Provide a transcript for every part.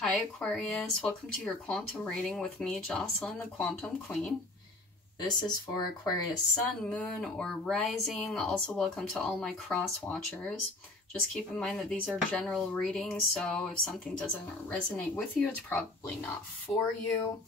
Hi Aquarius, welcome to your quantum reading with me, Jocelyn, the Quantum Queen. This is for Aquarius Sun, Moon, or Rising. Also welcome to all my cross watchers. Just keep in mind that these are general readings, so if something doesn't resonate with you, it's probably not for you.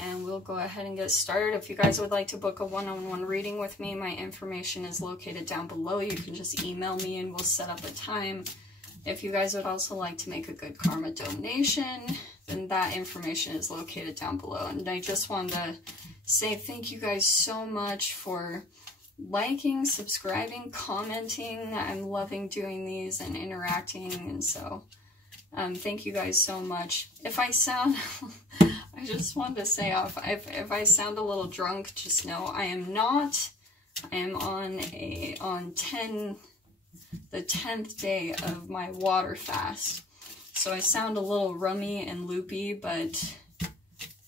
And we'll go ahead and get started. If you guys would like to book a one-on-one reading with me, my information is located down below. You can just email me and we'll set up a time. If you guys would also like to make a good karma donation, then that information is located down below. And I just wanted to say thank you guys so much for liking, subscribing, commenting. I'm loving doing these and interacting, and so thank you guys so much. If I sound, I just wanted to say if I sound a little drunk, just know I am not. I am on the 10th day of my water fast. So I sound a little rummy and loopy, but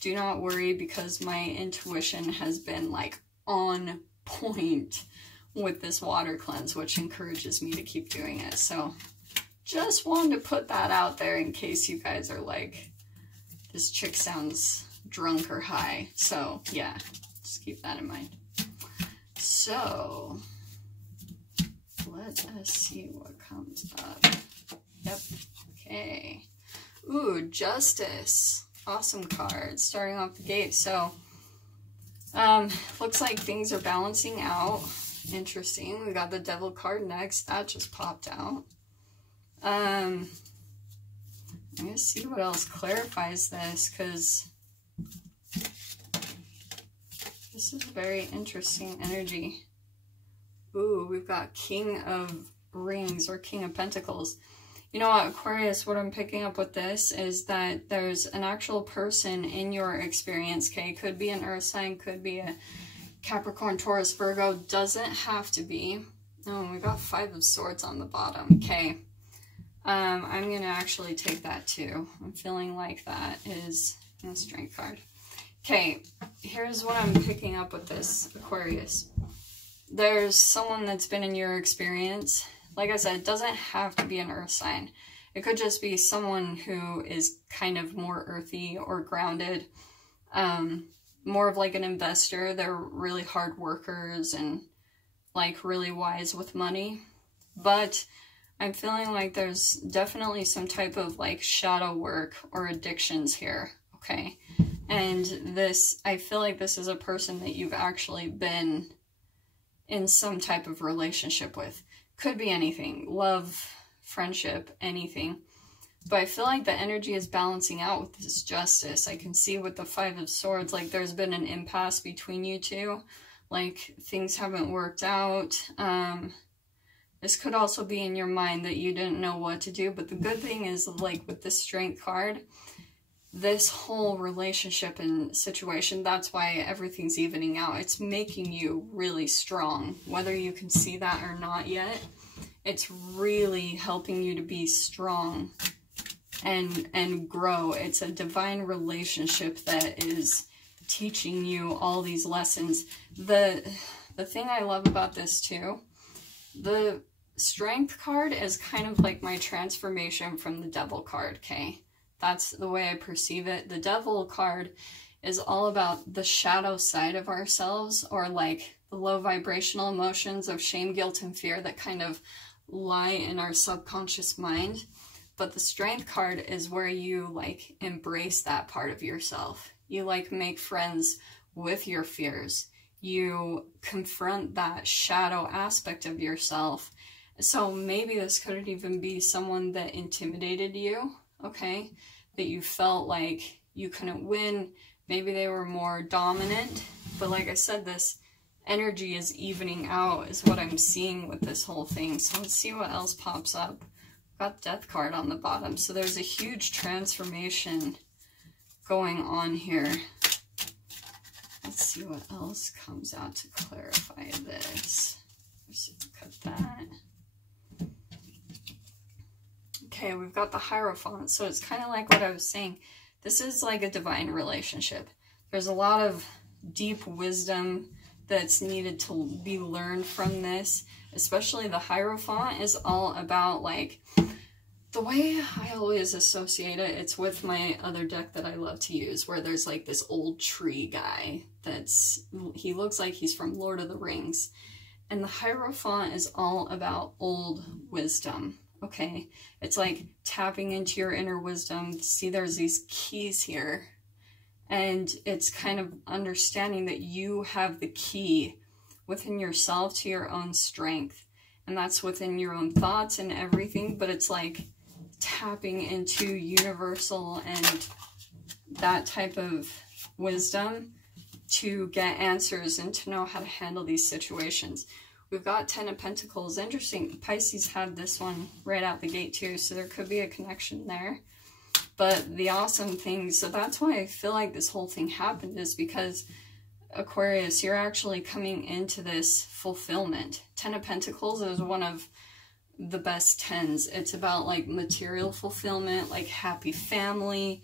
do not worry because my intuition has been like on point with this water cleanse, which encourages me to keep doing it. So just wanted to put that out there in case you guys are like, this chick sounds drunk or high. So yeah, just keep that in mind. So let us see what comes up. Yep. Okay. Ooh, Justice. Awesome card. Starting off the gate. So, looks like things are balancing out. Interesting. We got the Devil card next. That just popped out. I'm gonna see what else clarifies this, because this is very interesting energy. Ooh, we've got King of Rings or King of Pentacles. You know what, Aquarius, what I'm picking up with this is that there's an actual person in your experience, okay? Could be an earth sign, could be a Capricorn, Taurus, Virgo. Doesn't have to be. Oh, we got 5 of Swords on the bottom. Okay. I'm going to actually take that too. I'm feeling like that is a Strength card. Okay, here's what I'm picking up with this, Aquarius. There's someone that's been in your experience. Like I said, it doesn't have to be an earth sign. It could just be someone who is kind of more earthy or grounded. More of like an investor. They're really hard workers and like really wise with money. But I'm feeling like there's definitely some type of like shadow work or addictions here. Okay. And this, I feel like this is a person that you've actually been in some type of relationship with. Could be anything. Love, friendship, anything. But I feel like the energy is balancing out with this Justice. I can see with the 5 of Swords, like there's been an impasse between you two. Like things haven't worked out. This could also be in your mind that you didn't know what to do. But the good thing is, like with this Strength card, this whole relationship and situation, that's why everything's evening out. It's making you really strong. Whether you can see that or not yet, it's really helping you to be strong and grow. It's a divine relationship that is teaching you all these lessons. The thing I love about this too, the Strength card is kind of like my transformation from the Devil card, okay? That's the way I perceive it. The Devil card is all about the shadow side of ourselves, or like the low vibrational emotions of shame, guilt, and fear that kind of lie in our subconscious mind. But the Strength card is where you like embrace that part of yourself. You like make friends with your fears. You confront that shadow aspect of yourself. So maybe this could even be someone that intimidated you. Okay, that you felt like you couldn't win. Maybe they were more dominant, but like I said, this energy is evening out is what I'm seeing with this whole thing. So let's see what else pops up. Got Death card on the bottom, so there's a huge transformation going on here. Let's see what else comes out to clarify this. Let's cut that. Okay, we've got the Hierophant, so it's kind of like what I was saying. This is like a divine relationship. There's a lot of deep wisdom that's needed to be learned from this. Especially the Hierophant is all about like The way I always associate it, it's with my other deck that I love to use, where there's like this old tree guy he looks like he's from Lord of the Rings. And the Hierophant is all about old wisdom, okay? It's like tapping into your inner wisdom. See, there's these keys here. And it's kind of understanding that you have the key within yourself to your own strength. And that's within your own thoughts and everything, but it's like tapping into universal and that type of wisdom to get answers and to know how to handle these situations. We've got 10 of Pentacles. Interesting, Pisces had this one right out the gate too, so there could be a connection there. But the awesome thing, so that's why I feel like this whole thing happened, is because Aquarius, you're actually coming into this fulfillment. 10 of Pentacles is one of the best 10s. It's about like material fulfillment, like happy family.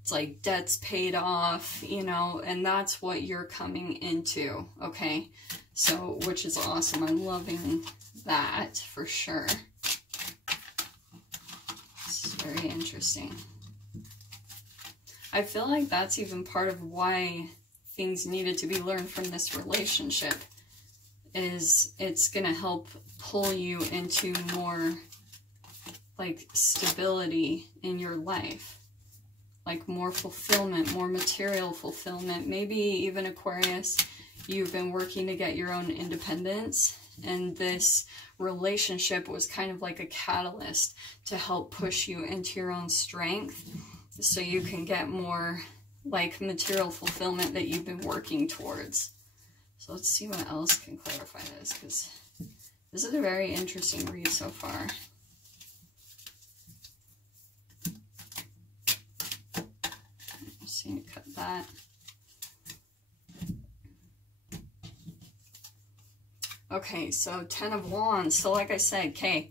It's like debts paid off, you know, and that's what you're coming into, okay? So, which is awesome. I'm loving that for sure. This is very interesting. I feel like that's even part of why things needed to be learned from this relationship, is it's going to help pull you into more like stability in your life, like more fulfillment, more material fulfillment. Maybe even Aquarius, you've been working to get your own independence, and this relationship was kind of like a catalyst to help push you into your own strength so you can get more like material fulfillment that you've been working towards. So let's see what else can clarify this, because this is a very interesting read so far. Just need to cut that. Okay, so 10 of Wands. So like I said, okay,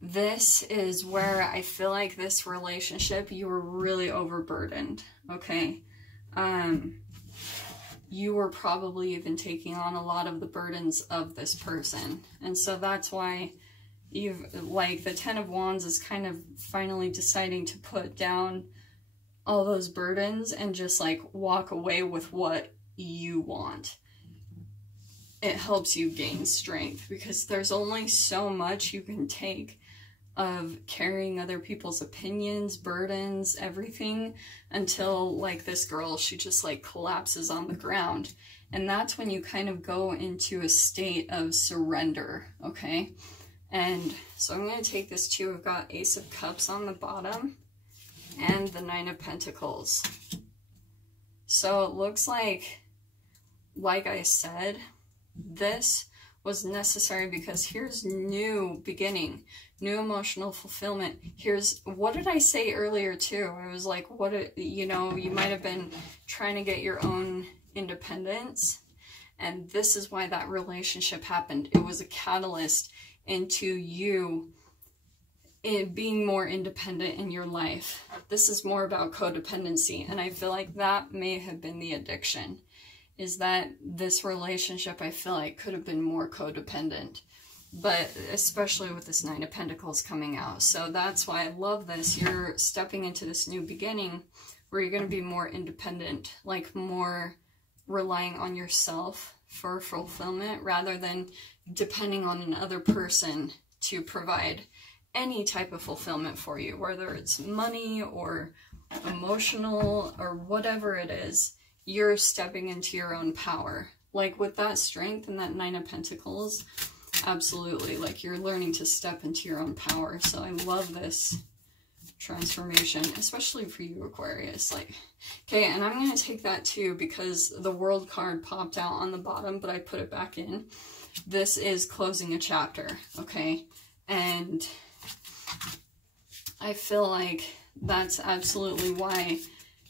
this is where I feel like this relationship, you were really overburdened, okay? You were probably even taking on a lot of the burdens of this person. And so that's why you've, like, the 10 of Wands is kind of finally deciding to put down all those burdens and just, like, walk away with what you want. It helps you gain strength, because there's only so much you can take of carrying other people's opinions, burdens, everything, until like this girl, she just like collapses on the ground. And that's when you kind of go into a state of surrender, okay? And so I'm going to take this too. We've got Ace of Cups on the bottom and the 9 of Pentacles. So it looks like I said, this was necessary because here's new beginning, new emotional fulfillment. Here's, what did I say earlier too? I was like, you know, you might have been trying to get your own independence, and this is why that relationship happened. It was a catalyst into you being more independent in your life. This is more about codependency, and I feel like that may have been the addiction. Is that this relationship, I feel like, could have been more codependent, but especially with this 9 of Pentacles coming out. So that's why I love this. You're stepping into this new beginning where you're going to be more independent, like more relying on yourself for fulfillment rather than depending on another person to provide any type of fulfillment for you, whether it's money or emotional or whatever it is. You're stepping into your own power. Like with that strength and that 9 of Pentacles, absolutely. Like you're learning to step into your own power. So I love this transformation, especially for you, Aquarius. Like, okay, and I'm going to take that too because the World card popped out on the bottom, but I put it back in. This is closing a chapter, okay? And I feel like that's absolutely why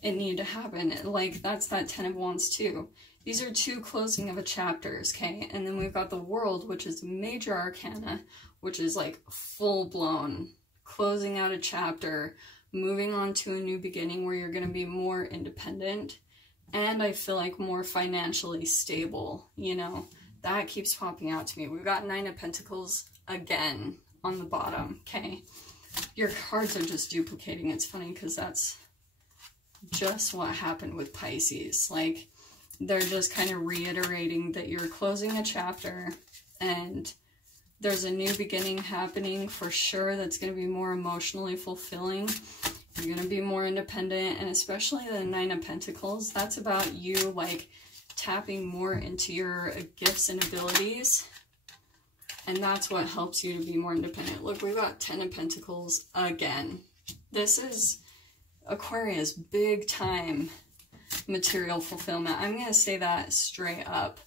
it needed to happen. Like, that's that 10 of Wands too. These are two closing of a chapters, okay? And then we've got the World, which is major arcana, which is like full-blown closing out a chapter, moving on to a new beginning where you're going to be more independent, and I feel like more financially stable, you know? That keeps popping out to me. We've got 9 of Pentacles again on the bottom, okay? Your cards are just duplicating. It's funny because that's just what happened with Pisces. Like, they're just kind of reiterating that you're closing a chapter and there's a new beginning happening for sure that's going to be more emotionally fulfilling. You're going to be more independent, and especially the Nine of Pentacles, that's about you, like, tapping more into your gifts and abilities. And that's what helps you to be more independent. Look, we've got 10 of Pentacles again. This is Aquarius, big time material fulfillment. I'm going to say that straight up.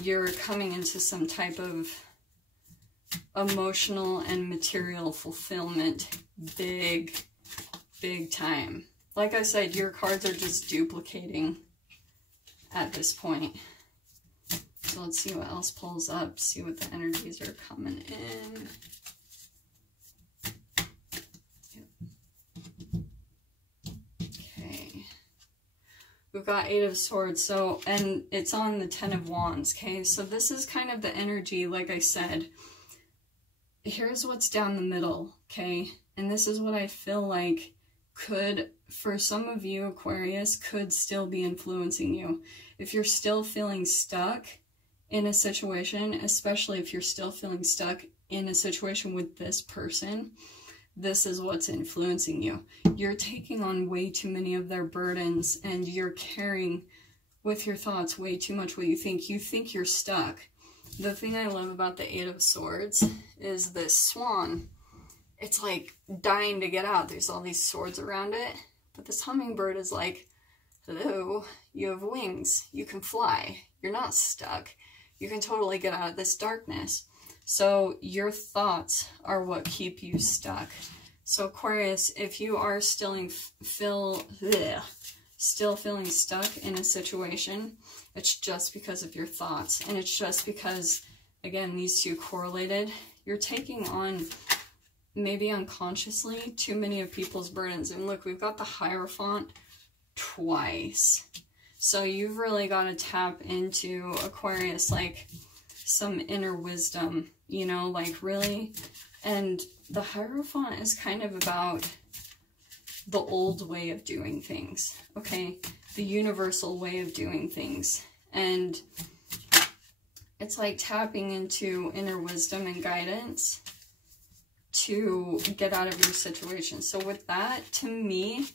You're coming into some type of emotional and material fulfillment. Big time. Like I said, your cards are just duplicating at this point. So let's see what else pulls up, see what the energies are coming in. Okay. We've got 8 of Swords, so, and it's on the 10 of Wands, okay? So this is kind of the energy, like I said. Here's what's down the middle, okay? And this is what I feel like could, for some of you, Aquarius, could still be influencing you. If you're still feeling stuck in a situation, especially if you're still feeling stuck in a situation with this person, this is what's influencing you. You're taking on way too many of their burdens, and you're carrying with your thoughts way too much what you think. You think you're stuck. The thing I love about the 8 of Swords is this swan. It's like dying to get out. There's all these swords around it, but this hummingbird is like, hello, you have wings. You can fly. You're not stuck. You can totally get out of this darkness. So your thoughts are what keep you stuck. So Aquarius, if you are still feeling stuck in a situation, it's just because of your thoughts. And it's just because, again, these two correlated. You're taking on, maybe unconsciously, too many of people's burdens. And look, we've got the Hierophant twice. So you've really got to tap into, Aquarius, like some inner wisdom, you know, like really. And the Hierophant is kind of about the old way of doing things, okay? The universal way of doing things. And it's like tapping into inner wisdom and guidance to get out of your situation. So with that, to me,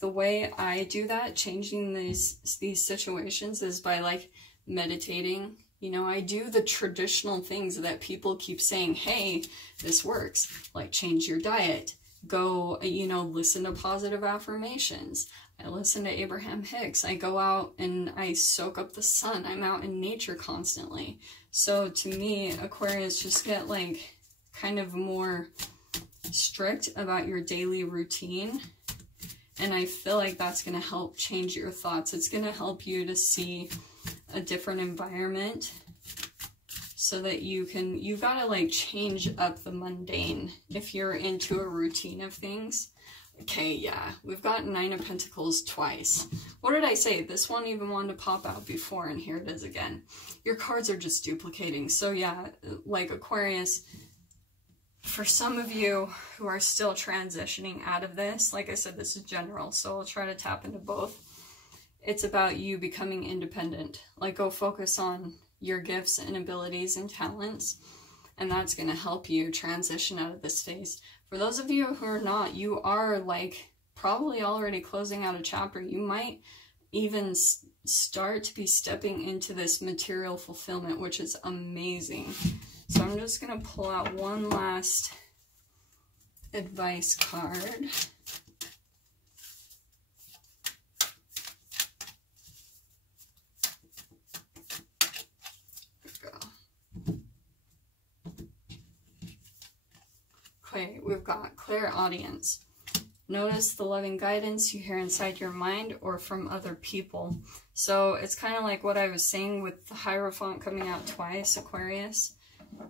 the way I do that, changing these situations, is by like meditating. You know, I do the traditional things that people keep saying, hey, this works. Like change your diet. Go, you know, listen to positive affirmations. I listen to Abraham Hicks. I go out and I soak up the sun. I'm out in nature constantly. So to me, Aquarius, just get like kind of more strict about your daily routine. And I feel like that's going to help change your thoughts. It's going to help you to see a different environment so that you've got to like change up the mundane if you're into a routine of things. Okay, yeah, we've got 9 of Pentacles twice. What did I say? This one even wanted to pop out before, and here it is again. Your cards are just duplicating. So yeah, like Aquarius, for some of you who are still transitioning out of this, like I said, this is general, so I'll try to tap into both. It's about you becoming independent. Like, go focus on your gifts and abilities and talents, and that's going to help you transition out of this phase. For those of you who are not, you are like probably already closing out a chapter. You might even start to be stepping into this material fulfillment, which is amazing. So I'm just going to pull out one last advice card. Okay, we've got clairaudience. Notice the loving guidance you hear inside your mind or from other people. So it's kind of like what I was saying with the Hierophant coming out twice, Aquarius.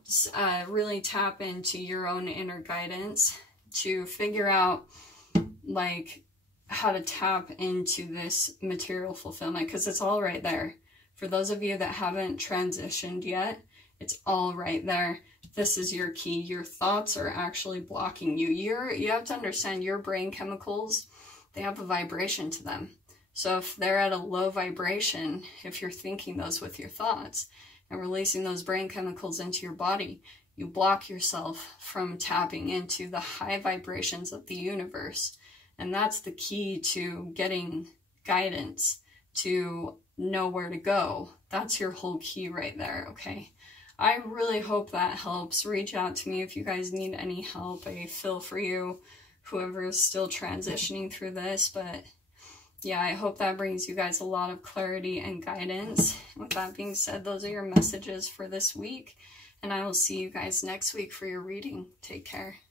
Just, really tap into your own inner guidance to figure out like how to tap into this material fulfillment, because it's all right there. For those of you that haven't transitioned yet, it's all right there. this is your key. Your thoughts are actually blocking you. You have to understand your brain chemicals, they have a vibration to them. So if they're at a low vibration, if you're thinking those with your thoughts and releasing those brain chemicals into your body, you block yourself from tapping into the high vibrations of the universe. And that's the key to getting guidance, to know where to go. That's your whole key right there, okay? I really hope that helps. Reach out to me if you guys need any help. I feel for you, whoever is still transitioning through this. But yeah, I hope that brings you guys a lot of clarity and guidance. With that being said, those are your messages for this week. And I will see you guys next week for your reading. Take care.